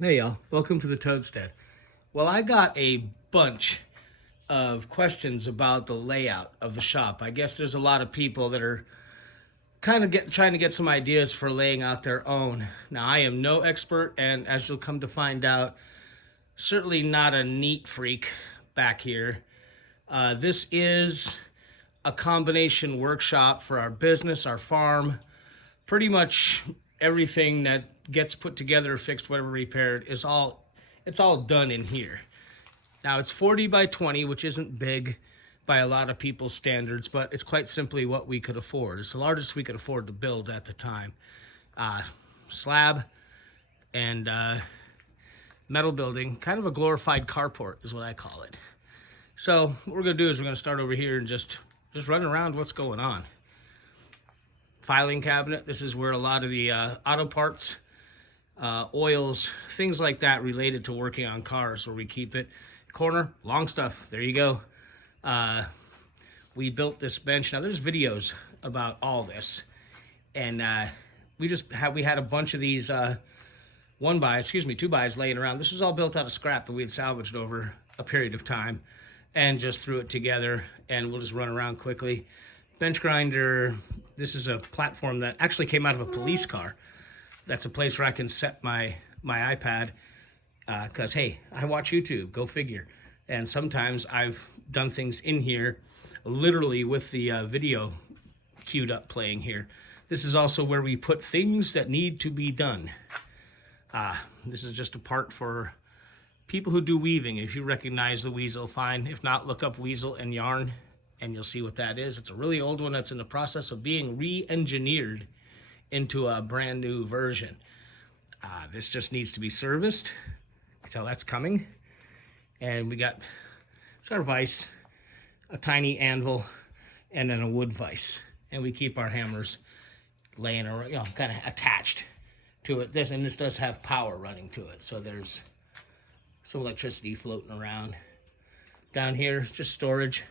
Hey y'all, welcome to the Toadstead. Well, I got a bunch of questions about the layout of the shop. I guess there's a lot of people that are kind of trying to get some ideas for laying out their own. Now, I am no expert, and as you'll come to find out, certainly not a neat freak back here. This is a combination workshop for our business, our farm, pretty much everything that gets put together, fixed, whatever repaired is all it's all done in here. Now it's 40 by 20, which isn't big by a lot of people's standards, but it's quite simply what we could afford. It's the largest we could afford to build at the time. Slab and metal building, kind of a glorified carport is what I call it. So what we're gonna do is we're gonna start over here and just run around what's going on. Filing cabinet. This is where a lot of the auto parts, oils, things like that related to working on cars, where we keep it. Corner, long stuff. There you go. We built this bench. Now there's videos about all this, and we had a bunch of these two buys laying around. This was all built out of scrap that we had salvaged over a period of time, and just threw it together. And we'll just run around quickly. Bench grinder. This is a platform that actually came out of a police car. That's a place where I can set my iPad, because hey, I watch YouTube, go figure. And sometimes I've done things in here literally with the video queued up playing here. This is also where we put things that need to be done. This is just a part for people who do weaving. If you recognize the weasel, fine. If not, look up weasel and yarn and you'll see what that is. It's a really old one that's in the process of being re-engineered into a brand new version. This just needs to be serviced. You can tell that's coming. And we got our vise, a tiny anvil, and then a wood vise. And we keep our hammers laying around, kind of attached to it. This does have power running to it, so there's some electricity floating around. Down here is just storage,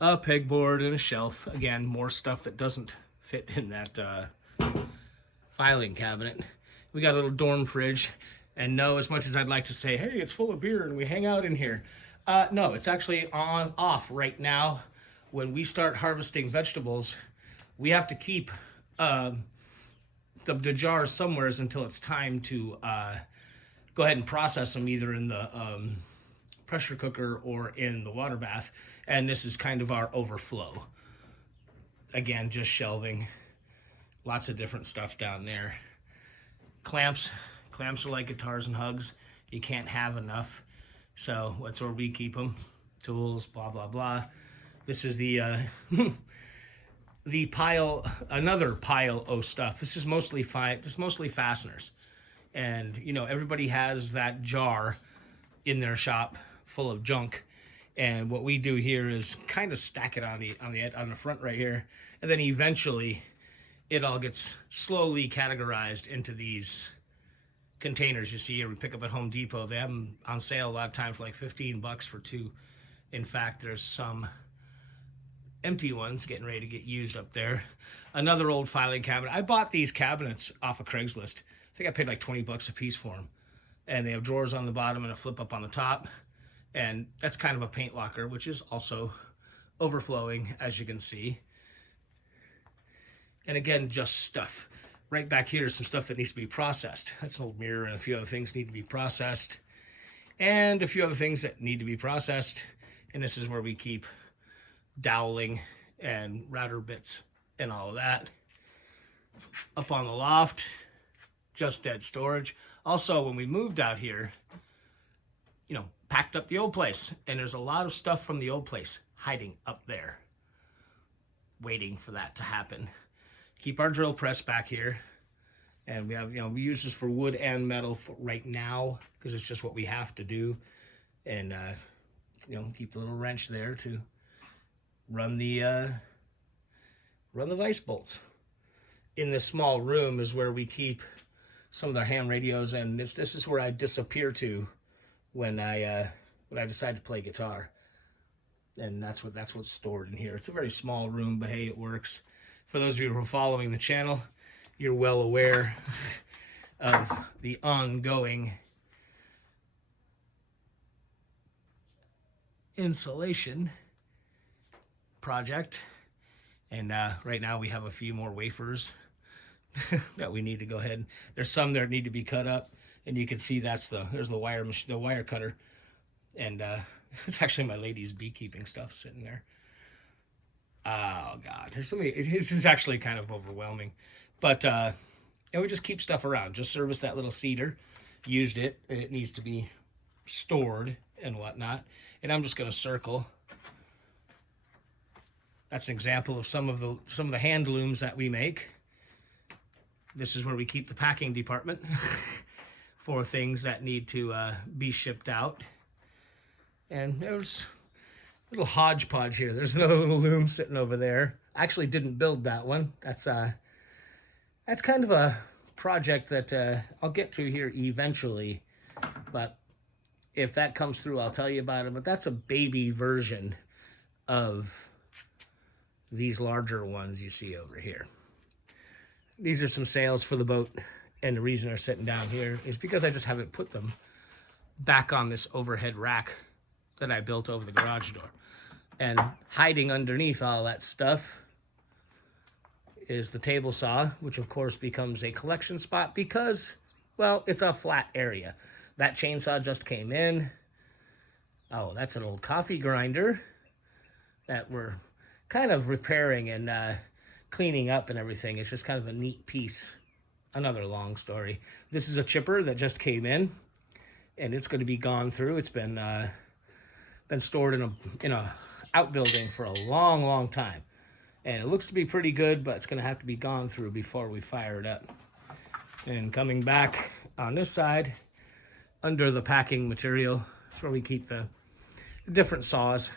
a pegboard and a shelf. Again, more stuff that doesn't fit in that filing cabinet. We got a little dorm fridge, and no, as much as I'd like to say, hey, it's full of beer and we hang out in here, no, it's actually off right now. When we start harvesting vegetables, we have to keep the jars somewhere until it's time to go ahead and process them, either in the pressure cooker or in the water bath. And this is kind of our overflow. Again, just shelving. Lots of different stuff down there. Clamps are like guitars and hugs. You can't have enough, so that's where we keep them. Tools, blah blah blah. This is the the pile, another pile of stuff. This is mostly fasteners, and everybody has that jar in their shop full of junk. And what we do here is kind of stack it on the front right here, and then eventually it all gets slowly categorized into these containers you see here. We pick up at Home Depot. They have them on sale a lot of times for like 15 bucks for two. In fact, there's some empty ones getting ready to get used up there. Another old filing cabinet. I bought these cabinets off of Craigslist. I think I paid like 20 bucks a piece for them. And they have drawers on the bottom and a flip up on the top. And that's kind of a paint locker, which is also overflowing, as you can see. And again, just stuff. Right back here is some stuff that needs to be processed. That's an old mirror, and a few other things need to be processed. And a few other things that need to be processed. And this is where we keep doweling and router bits and all of that. Up on the loft, just dead storage. Also, when we moved out here, packed up the old place, and there's a lot of stuff from the old place hiding up there, waiting for that to happen. Keep our drill press back here, and we have, we use this for wood and metal for right now because it's just what we have to do. And keep the little wrench there to run the vice bolts. In this small room is where we keep some of the ham radios, and this is where I disappear to when I decide to play guitar. And that's what's stored in here. It's a very small room, but hey, it works. For those of you who are following the channel, you're well aware of the ongoing insulation project. And right now we have a few more wafers that we need to go ahead. There's some that need to be cut up, and you can see there's the wire cutter, and it's actually my lady's beekeeping stuff sitting there. Oh God, there's so many. This is actually kind of overwhelming, but and we just keep stuff around. Just service that little cedar, used it, and it needs to be stored and whatnot. And I'm just going to circle. That's an example of some of the hand looms that we make. This is where we keep the packing department for things that need to be shipped out. And there's a little hodgepodge here. There's another little loom sitting over there. I actually didn't build that one. That's kind of a project that I'll get to here eventually. But if that comes through, I'll tell you about it. But that's a baby version of these larger ones you see over here. These are some sails for the boat, and the reason they're sitting down here is because I just haven't put them back on this overhead rack that I built over the garage door. And hiding underneath all that stuff is the table saw, which of course becomes a collection spot because, well, it's a flat area. That chainsaw just came in. Oh, that's an old coffee grinder that we're kind of repairing and cleaning up and everything. It's just kind of a neat piece. Another long story. This is a chipper that just came in, and it's going to be gone through. It's been stored in a outbuilding for a long time, and it looks to be pretty good, but it's going to have to be gone through before we fire it up. And coming back on this side, under the packing material, that's where we keep the different saws.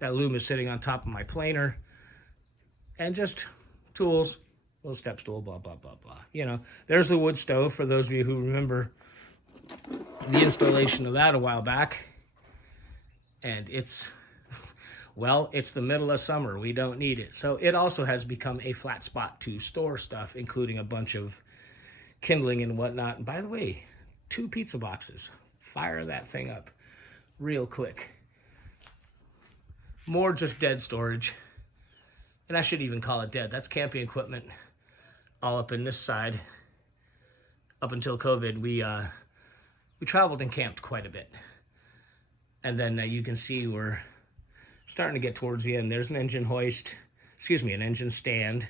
That loom is sitting on top of my planer, and just tools, little step stool, blah, blah, blah, blah. You know, there's the wood stove for those of you who remember the installation of that a while back. And it's, well, it's the middle of summer. We don't need it. So it also has become a flat spot to store stuff, including a bunch of kindling and whatnot. And by the way, 2 pizza boxes. Fire that thing up real quick. More just dead storage. And I shouldn't even call it dead. That's camping equipment all up in this side. Up until COVID, we traveled and camped quite a bit. And then you can see we're starting to get towards the end. There's an engine an engine stand.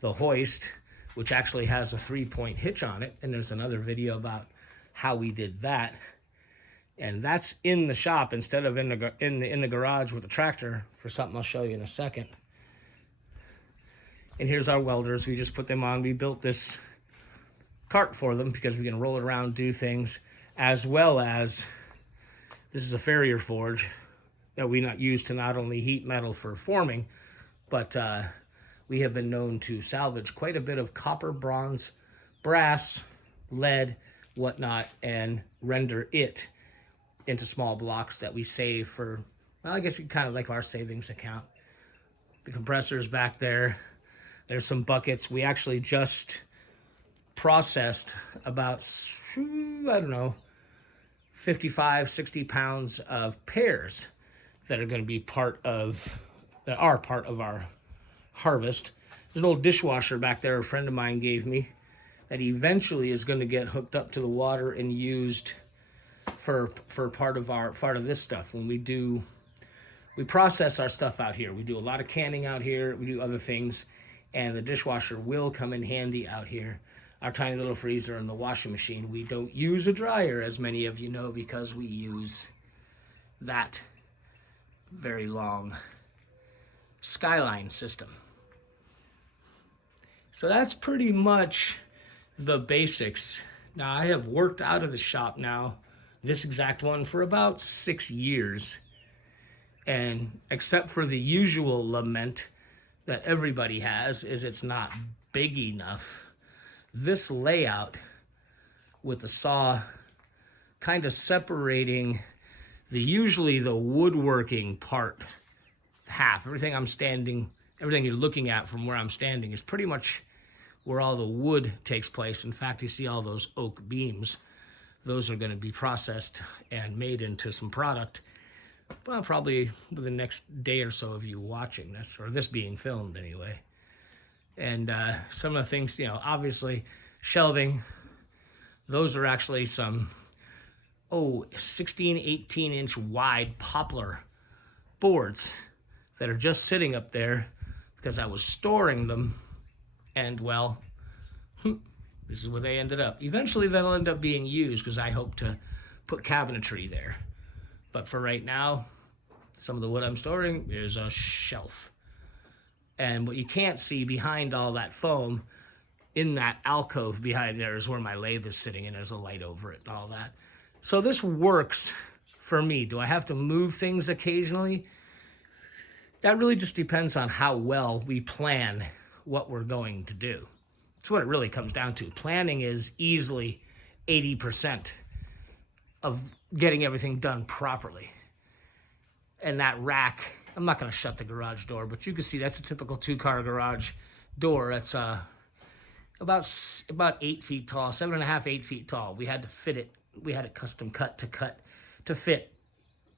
The hoist, which actually has a 3-point hitch on it. And there's another video about how we did that. And that's in the shop instead of in the garage with the tractor for something I'll show you in a second. And here's our welders. We just put them on. We built this cart for them because we can roll it around, do things, as well as this is a Farrier forge that we use to not only heat metal for forming, but we have been known to salvage quite a bit of copper, bronze, brass, lead, whatnot, and render it into small blocks that we save for, well, I guess kind of like our savings account. The compressor is back there. There's some buckets. We actually just processed about, 55, 60 pounds of pears that are going to be part of our harvest. There's an old dishwasher back there a friend of mine gave me that eventually is going to get hooked up to the water and used for part of this stuff. When we process our stuff out here. We do a lot of canning out here. We do other things. And the dishwasher will come in handy out here. Our tiny little freezer and the washing machine. We don't use a dryer, as many of you know, because we use that very long Skyline system. So that's pretty much the basics. Now, I have worked out of the shop now, this exact one, for about 6 years. And except for the usual lament that everybody has, is it's not big enough. This layout with the saw kind of separating usually the woodworking part half. Everything you're looking at from where I'm standing is pretty much where all the wood takes place. In fact, you see all those oak beams. Those are going to be processed and made into some product. well, probably the next day or so of you watching this, or this being filmed anyway. And some of the things, obviously shelving, those are actually some 16, 18-inch wide poplar boards that are just sitting up there because I was storing them, and well, this is where they ended up. Eventually they'll end up being used because I hope to put cabinetry there. But for right now, some of the wood I'm storing is a shelf. And what you can't see behind all that foam, in that alcove behind there, is where my lathe is sitting, and there's a light over it and all that. So this works for me. Do I have to move things occasionally? That really just depends on how well we plan what we're going to do. That's what it really comes down to. Planning is easily 80% of getting everything done properly. And that rack, I'm not going to shut the garage door, but you can see that's a typical 2-car garage door. That's about 8 feet tall, 7.5, 8 feet tall. We had to fit it. We had it custom cut to fit,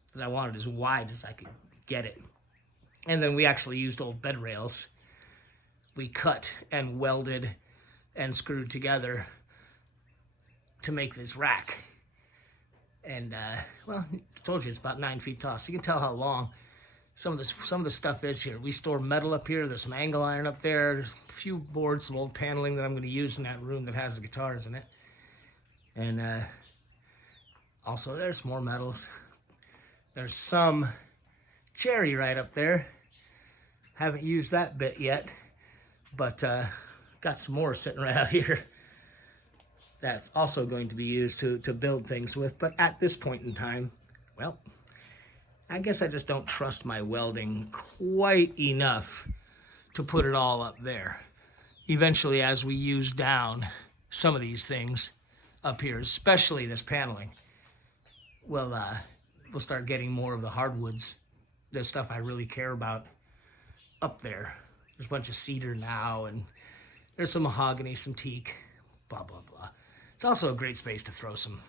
because I wanted as wide as I could get it. And then we actually used old bed rails. We cut and welded and screwed together to make this rack. And well, I told you it's about 9 feet tall, so you can tell how long some of the stuff is here. We store metal up here. There's some angle iron up there. There's a few boards, some old paneling that I'm going to use in that room that has the guitars in it. And also there's more metals. There's some cherry right up there. Haven't used that bit yet, but got some more sitting right out here. That's also going to be used to build things with. But at this point in time, well, I guess I just don't trust my welding quite enough to put it all up there. Eventually, as we use down some of these things up here, especially this paneling, we'll start getting more of the hardwoods, the stuff I really care about, up there. There's a bunch of cedar now, and there's some mahogany, some teak, blah, blah, blah. It's also a great space to throw some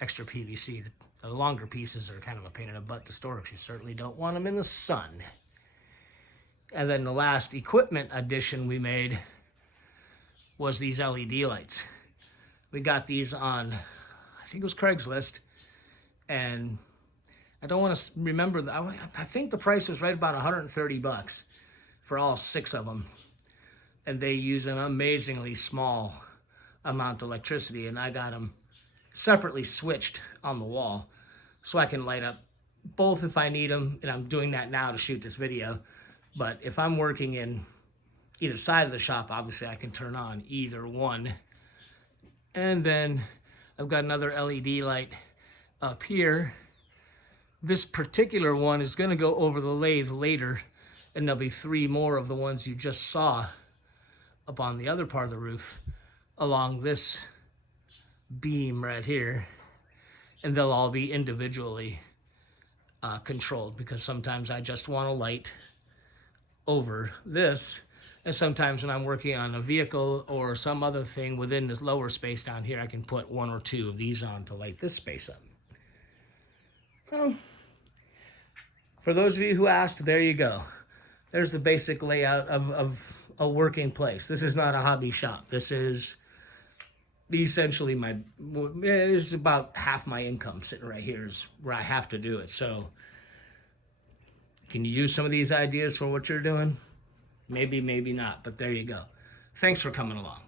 extra PVC. The longer pieces are kind of a pain in the butt to store because you certainly don't want them in the sun. And then the last equipment addition we made was these LED lights. We got these on, I think it was Craigslist, and I don't want to remember, I think the price was right about 130 bucks for all 6 of them. And they use an amazingly small amount of electricity, and I got them separately switched on the wall so I can light up both if I need them, and I'm doing that now to shoot this video. But if I'm working in either side of the shop, obviously I can turn on either one. And then I've got another LED light up here. This particular one is going to go over the lathe later, and there'll be 3 more of the ones you just saw up on the other part of the roof along this beam right here, and they'll all be individually controlled, because sometimes I just want a light over this, and sometimes when I'm working on a vehicle or some other thing within this lower space down here, I can put 1 or 2 of these on to light this space up. So for those of you who asked, there you go. There's the basic layout of a working place. This is not a hobby shop. This is essentially it's about half my income sitting right here is where I have to do it. So can you use some of these ideas for what you're doing? Maybe, maybe not, but there you go. Thanks for coming along.